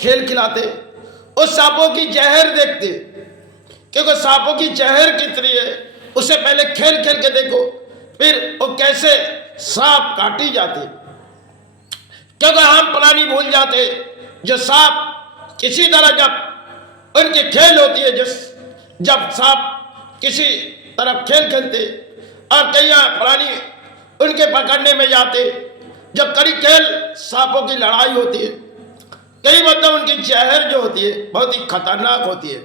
खेल खिलाते, उस सांपों की जहर देखते, क्योंकि सांपों की जहर कितनी है उसे पहले खेल खेल के देखो, फिर वो कैसे सांप काटी जाती। क्योंकि हम पुरानी भूल जाते, जो सांप किसी तरह जब उनकी खेल होती है, जब सांप किसी तरफ खेल खेलते और कई पुरानी उनके पकड़ने में जाते, जब कड़ी खेल सांपों की लड़ाई होती है, कई मतलब उनकी जहर जो होती है बहुत ही खतरनाक होती है।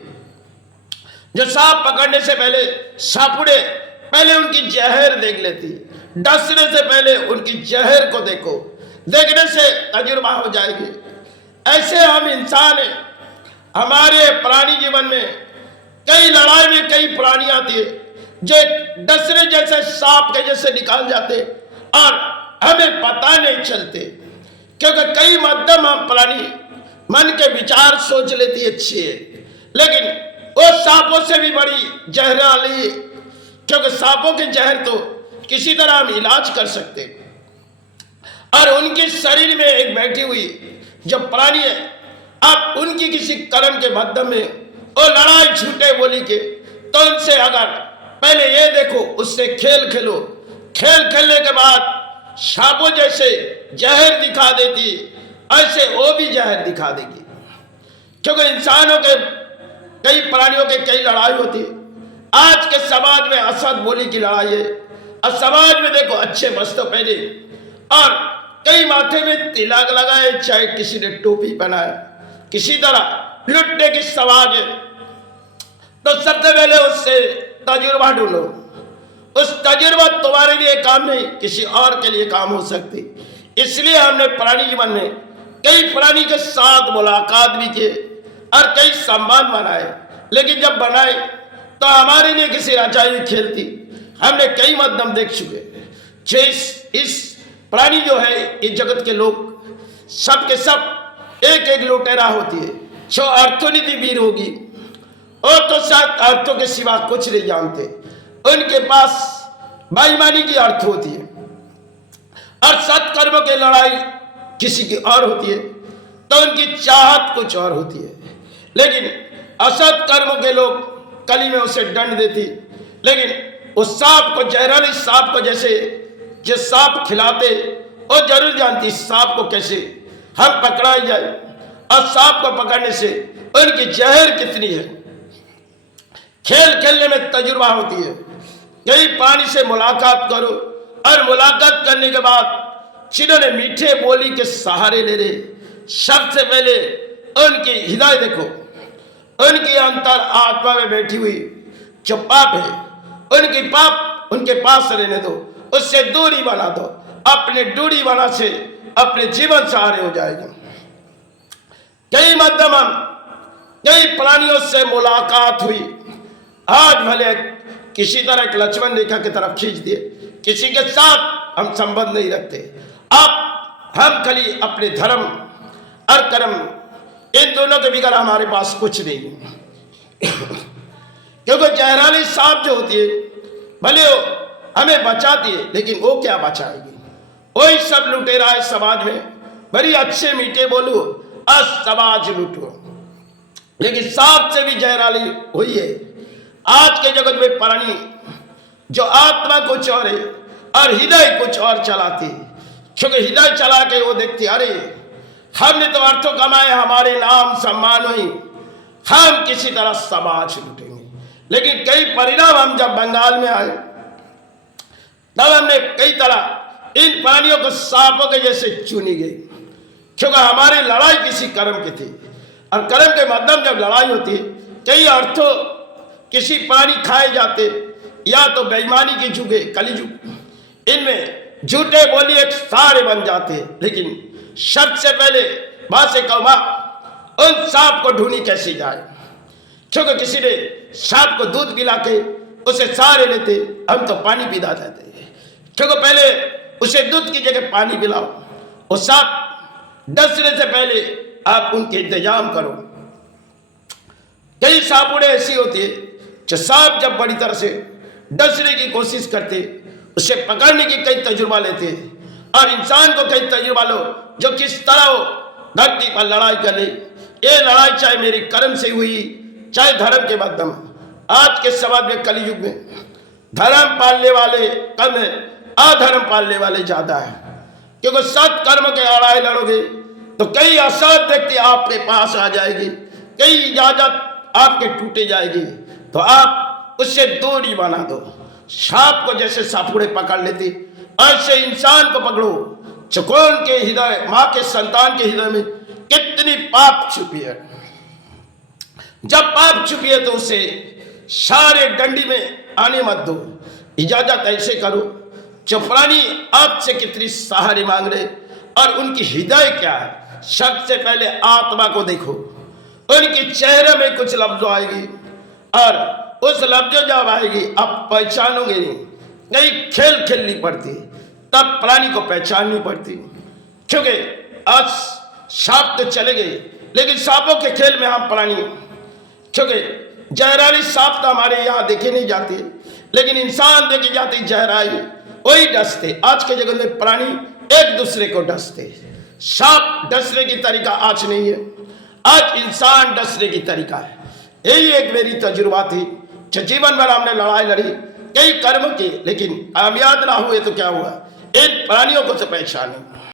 जो सांप पकड़ने से पहले सापुड़े पहले उनकी जहर देख लेती, डसने से पहले उनकी जहर को देखो, देखने से तजुर्बा हो जाएगी। ऐसे हम इंसान हैं, हमारे पुरानी जीवन में कई लड़ाई में कई प्राणी आती है जो डसने जैसे सांप के जैसे निकाल जाते और हमें पता नहीं चलते, क्योंकि कई मध्यम हम पुरानी मन के विचार सोच लेती अच्छी है, लेकिन वो सांपों से भी बड़ी जहर वाली, क्योंकि सांपों के जहर तो किसी तरह हम इलाज कर सकते। और उनके शरीर में एक बैठी हुई जो प्राणी है, आप उनकी किसी कर्म के माध्यम में वो लड़ाई छूटे बोली के, तो उनसे अगर पहले ये देखो उससे खेल खेलो, खेल खेलने के बाद सांपों जैसे जहर दिखा देती, ऐसे वो भी जहर दिखा देगी। क्योंकि इंसानों के कई प्राणियों के कई लड़ाई होती है। आज के समाज में असद बोली की लड़ाई है, और समाज में देखो अच्छे वस्त्र पहने और कई माथे में तिलक लगाए, चाहे किसी ने टोपी पहनाए, किसी तरह लुटने की समाज है, तो सबसे पहले उससे तजुर्बा ढूंढो। उस तजुर्बा तुम्हारे लिए काम नहीं, किसी और के लिए काम हो सकती। इसलिए हमने पुरानी जीवन में कई प्राणी के साथ मुलाकात भी किए और कई सम्मान बनाए, लेकिन जब बनाए तो हमारे लिए किसी रचाई खेलती हमने कई मध्यम देख चुके। इस प्राणी जो है, इस जगत के लोग सब के सब एक एक लुटेरा होती है, जो अर्थोनिधि वीर होगी और तो शायद अर्थों के सिवा कुछ नहीं जानते। उनके पास बेईमानी की अर्थ होती है और सत्कर्मों की लड़ाई किसी की और होती है, तो उनकी चाहत कुछ और होती है। लेकिन असत कर्मों के लोग कली में उसे दंड देती, लेकिन उस सांप को, जहरीले सांप को जैसे जो सांप खिलाते, और जरूर जानती सांप को कैसे हम पकड़ाई जाए, और सांप को पकड़ने से उनकी जहर कितनी है। खेल खेलने में तजुर्बा होती है। कई प्राणी से मुलाकात करो और मुलाकात करने के बाद जिन्होंने मीठे बोली के सहारे ले रहे, सबसे पहले उनकी हृदय देखो, उनकी अंतर आत्मा में बैठी हुई जो पाप है, उनकी पाप उनके पास रहने दो, उससे दूरी बना दो। अपने दूरी बना से अपने जीवन सहारे हो जाएगा। कई मध्यम कई प्राणियों से मुलाकात हुई, आज भले किसी तरह एक लक्ष्मण रेखा की तरफ खींच दिए, किसी के साथ हम संबंध नहीं रखते। अब हम खाली अपने धर्म और कर्म, इन दोनों के बिगड़ हमारे पास कुछ नहीं। क्योंकि जहरीली सांप जो होती है, भले वो हमें बचाती है, लेकिन वो क्या बचाएगी। वही सब लुटेरा है समाज में, बड़ी अच्छे मीठे बोलो और समाज लुटो, लेकिन सांप से भी जहरीली हुई है। आज के जगत में प्राणी जो आत्मा कुछ और है और हृदय कुछ और चलाती, क्योंकि हृदय चला के वो देखती, अरे हमने तो अर्थों कमाए, हमारे नाम सम्मान हुई, हम किसी तरह समाज लुटेंगे। लेकिन कई परिणाम हम जब बंगाल में आए, तब हमने कई तरह इन प्राणियों को सांपों के जैसे चुनी गई, क्योंकि हमारी लड़ाई किसी कर्म की थी, और कर्म के माध्यम जब लड़ाई होती, कई अर्थों किसी प्राणी खाए जाते, या तो बेईमानी की जुगे कलिजुग, इनमें झूठे बोली एक सारे बन जाते। लेकिन सबसे पहले बात से कहूँ, उन सांप को ढूंढी कैसी जाए, क्योंकि किसी ने सांप को दूध पिला के उसे सारे लेते, हम तो पानी पिला जाते, क्योंकि पहले उसे दूध की जगह पानी पिलाओ। वो सांप डसने से पहले आप उनके इंतजाम करो। कई सांपुड़े ऐसी होती है जो सांप जब बड़ी तरह से डसने की कोशिश करते, उसे पकड़ने की कई तजुर्बा लेते, और इंसान को कई तजुर्बा लो जो किस तरह वो धरती पर लड़ाई कर ले, ये लड़ाई चाहे मेरी कर्म से हुई, चाहे धर्म के माध्यम। आज के समाज में, कलयुग में, धर्म पालने वाले कम है, अधर्म पालने वाले ज्यादा है। क्योंकि सत कर्म के लड़ाई लड़ोगे तो कई असत व्यक्ति आपके पास आ जाएगी, कई इजाजत आपके टूटे जाएगी, तो आप उससे दूरी बना दो। सांप को जैसे सापुड़े पकड़ लेती, ऐसे इंसान को पकड़ो। चकोन के हृदय, मां के संतान के हृदय में कितनी पाप छुपी है। जब पाप छुपी है तो उसे सारे डंडी में आने मत दो। इजाजत ऐसे करो, चपरानी आपसे कितनी सहारे मांग रहे और उनकी हृदय क्या है। सबसे पहले आत्मा को देखो, उनके चेहरे में कुछ लफ्जों आएगी और उस लफ्जों जब आएगी आप पहचानोगे नहीं। कहीं खेल खेलनी पड़ती, तब प्राणी को पहचाननी पड़ती। क्योंकि आज सांप तो चले गए, लेकिन सांपों के खेल में हम प्राणी, क्योंकि जहराली सांप तो हमारे यहाँ देखे नहीं जाते, लेकिन इंसान देखे जाते जहराई वही डसते। आज के जगत में प्राणी एक दूसरे को डसते। सांप डसने की तरीका आज नहीं है, आज इंसान डसने की तरीका है। यही एक मेरी तजुर्बा थी। जीवन भर हमने लड़ाई लड़ी कई कर्म की, लेकिन कामयाब ना हुए तो क्या हुआ, इन प्राणियों को से पहचाने।